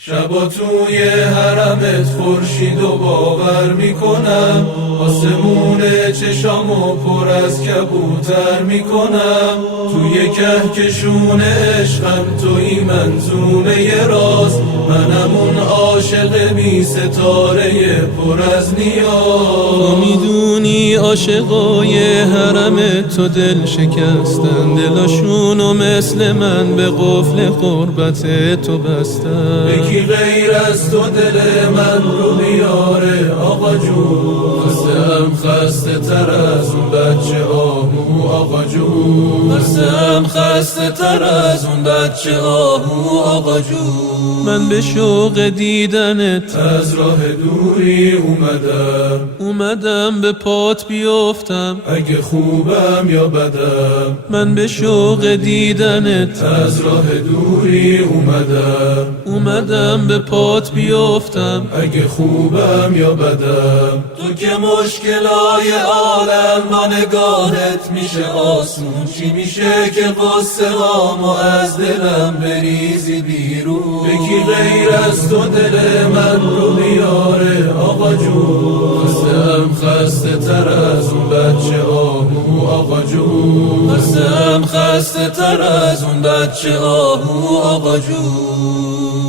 شبا توی حرمت خورشید و باور میکنم، آسمون چشامو پر از کبوتر میکنم. توی کهکشون عشقم توی منظومه راز، منم اون عاشق بی ستاره پر از نیاز. تو میدونی عاشقای حرم تو دل شکستن، دلاشونو مثل من به قفل قربت تو بستن. یکی غیر از تو دل من رو بیاره آقا جون، خسته تر از اون بچه آهو آقا جون، خسته تر از اون بچه آهو آقا جون. من به شوق دیدنت از راه دوری اومدم به پات بیفتم، اگه خوبم یا بدم. من به شوق دیدنت از راه دوری اومدم به پات بیفتم، اگه خوبم یا بدم. تو که مشکلای عالم با نگاهت میشه آسون، چی میشه که قصه هامو از دلم بریزی بیرون؟ یکی غیر از تو دل من رو بیاره آقا جون، خسته تر از اون بچه آهو آقا جون، خسته تر از اون بچه آهو آقا جون.